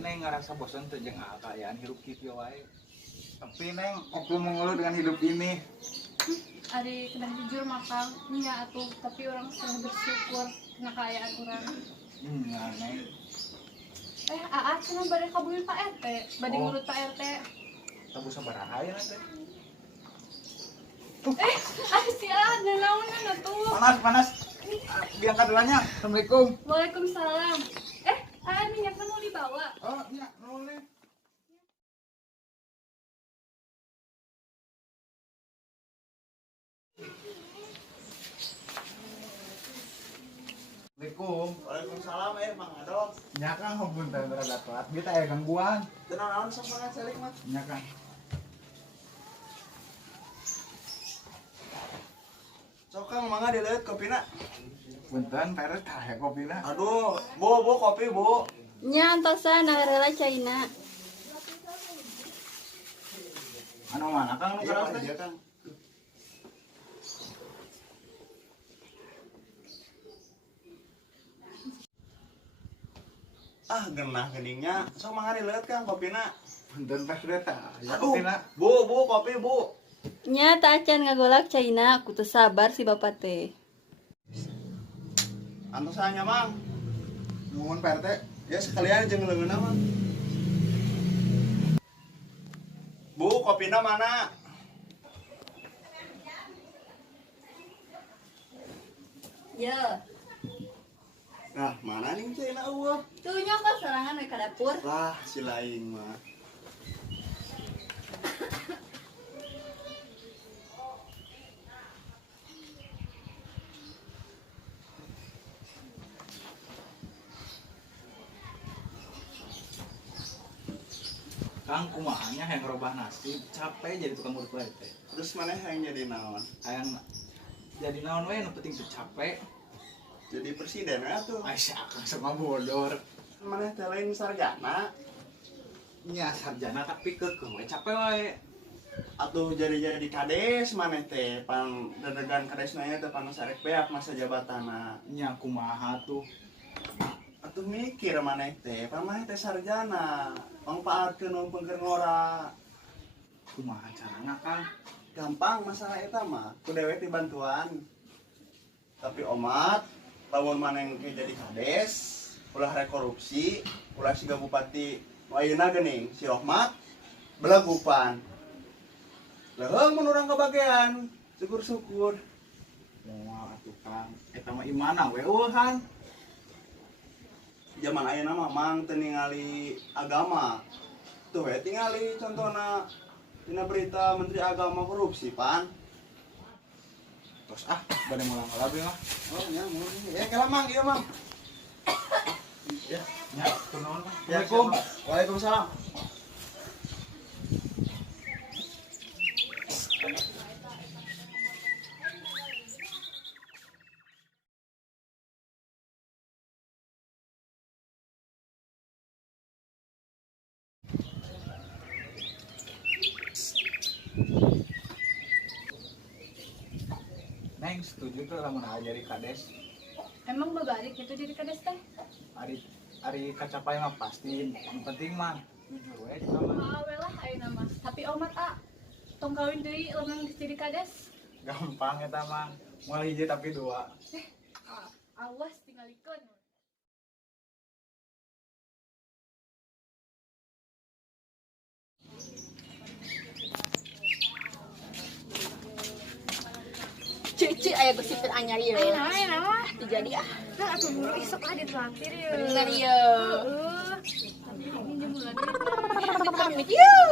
Neng ngerasa bosan tuh jeung kayaan hirup kieu wae. Tapi Neng, aku mengeluh dengan hidup ini. Ari kena jujur maka nya atuh, tapi orang sudah bersyukur kena kayaan orang. Ya Neng. Aa cenah bade kabulin Pak RT, bade Oh. ngurut Pak RT. Tabu sabaraha ya nanti. Si ada naonan atuh. Panas. Diangkat dulunya. Assalamualaikum. Waalaikumsalam. Minyaknya mau dibawa. Oh, iya, nulis. Assalamualaikum. Waalaikumsalam Mang Adol. Nya Kang hubungan berada telat. Kita aya gangguan. Tenang sok mangan salik mah. Nya Kang. Sok Kang mangga dileut kopina. Punten peres tah ya kopina. Aduh, Bu kopi, Bu. Nya antosan rela China. Anu mana Kang nu Iya, keras Pak, teh? iya, Kang. Genah geningnya. Sok mangga dileut Kang kopina. Punten peres tah ya Aduh, kopina. Bu kopi, Bu. Nya tak acan ngagolak China, kudu sabar si bapak teh. Antosannya Mang. Nuhun Pak RT. Ya sekalian jeung leungeunna Mang. Bu, kopina mana? Ya, Nah, mana nih Cina eueuh? tuh nya kok sorangan we ka dapur. Lah, si laing mah. Kang kumahanya yang ngerubah nasib, capek jadi tukang urut wae teh. Terus mana yang jadi naon? Hayang jadi naon wae nu penting teu capek. Jadi presiden atuh. Aisyah Kang sama bodor. Mana teh lain sarjana Nya sarjana tapi keukeuh we capek wae. atuh jadi kades maneh teh pan dedegan kadesna nya teh pan sarek beak masa jabatana. Nya kumaha tuh. Atuh mikir maneh teh pan maneh teh sarjana mangpaatkeun numpengkeun ngora. Kumaha carana Kang? Gampang masalah eta mah ku dewek dibantuan. Tapi omat lamun maneh ge jadi kades ulah rek korupsi ulah siga bupati nu ayeuna geuning si Rohmat belagupan. Leuheung mun urang kebagian syukur-syukur. Moal atuh Kang. Eta mah imana we ulah. Zaman ayeuna mah mang teu ningali agama. Tuh we tingali contohna dina berita Menteri Agama korupsi pan. Terus bade mulang labe mah. Oh nya mun. Kala mang ieu mang. Ya, nya kunaon Kang? Ya, Assalamualaikum. Waalaikumsalam. Neng setuju tuh lamun jadi kades. Emang babalik itu jadi kades teh? Ari kacapai mah pasti. Yang penting mah jujur we kita mah. We lah ayeuna mah. Tapi omat tong kawin deui lamun geus jadi kades. Gampang eta mah. Moal hiji tapi dua. Awas tingalikeun. Cici aya gosipin anyar ieu. Ayeuna mah. Teu jadi ah. Nah, atuh buru isok ditraktir ya. Bener ieu. Tapi ini bulan Amit ieu.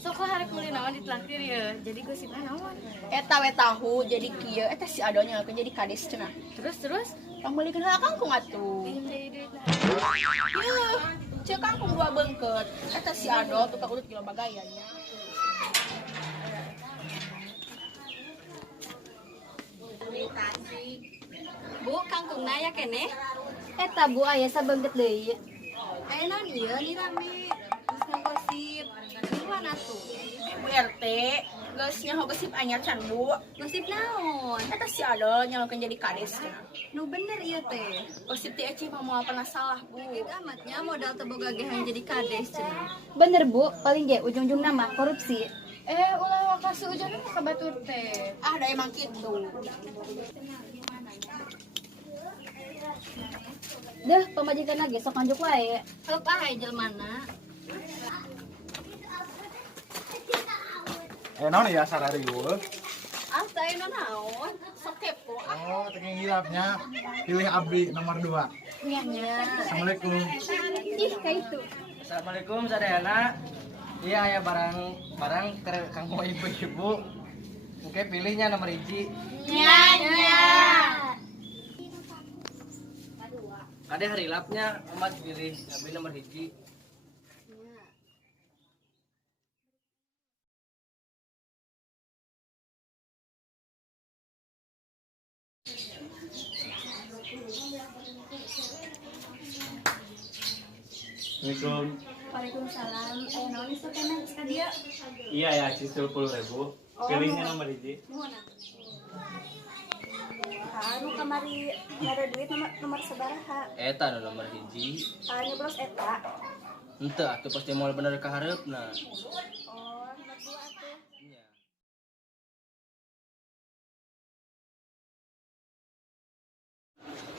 sok lah hari kuliah naon ditraktir ya. Jadi gosipna naon? Eta we tahu jadi kieu eta si adonya aku jadi kades cenah. Terus Pambalikeun heula kangkung atuh. pinjem deui duit nah. Ieu, ceuk kangkung dua beungkeut. Eta si ado tukang urut kilo bagayanya. Bu, kangkungna ya kene. Eta bu aya sabeungkeut deui. Aya naon ieu ni rame. Terus ngagosip. Di mana tuh? Bu RT, Geusnya gosip anyar can Bu. Gosip naon? Eta si Adol nyalonkeun jadi kades cenah. Nu bener ieu teh. Gosip ti Eci mah moal pernah salah Bu. Amatnya modal teu boga gehan jadi kades cenah. Bener Bu, paling ge ujung-ujung nama korupsi. Ulah wakasi ujana mah kabatur teh. Ah da emang kitu. Deh, pamajikan lagi sok nganjuk wae. Help ae jelmana. Naon ya sarariweuh? Asa eno naon? Sok kepo. Oh, teuing hilapnya. Pilih abdi nomor 2. Nya. Assalamualaikum. Ih, ka itu. Assalamualaikum sadayana. Iya aya barang kang mau ibu-ibu. Oke pilihnya nomor 1. Nya. Kade harilapnya umat pilih abdi nomor 1. Assalamualaikum. Waalaikumsalam. Naon ieu keneh ka dia? Iya ya, cicil 10.000. Pilihnya nomor 1. Anu kamari ada duit nomor sabaraha? Eta nu nomor 1. Nyoblos eta. Henteu atuh pasti moal bener ka hareupna. Oh, nomor 2 atuh. Iya.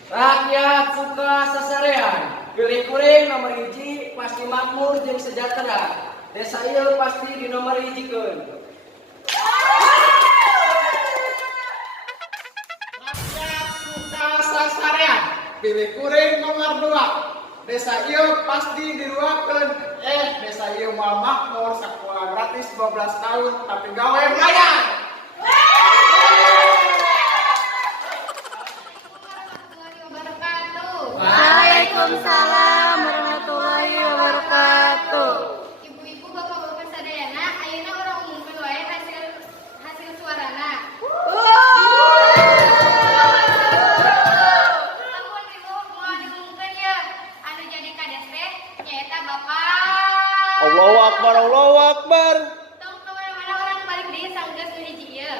Rakyat suka sasarean. Pilih kuring nomor 1 pasti makmur jeung sejahtera. Desa ieu pasti di nomor 1-keun. Sasarean. Pilih kuring nomor 2. Desa ieu pasti diruakeun. Desa ieu moal makmur sakola gratis 12 tahun tapi gawe melayan. Waalaikumsalam warahmatullahi wabarakatuh. Ibu-ibu, bapak-bapak sadayana, ayeuna urang umumkeun wae hasil suarana. Ampun ibu, moal diumumkeun ya. Anu jadi kades teh nyaeta Bapak. Allahu Akbar, Allahu Akbar. Tong kemana-mana orang balik deui sanggeus nu hiji ieu.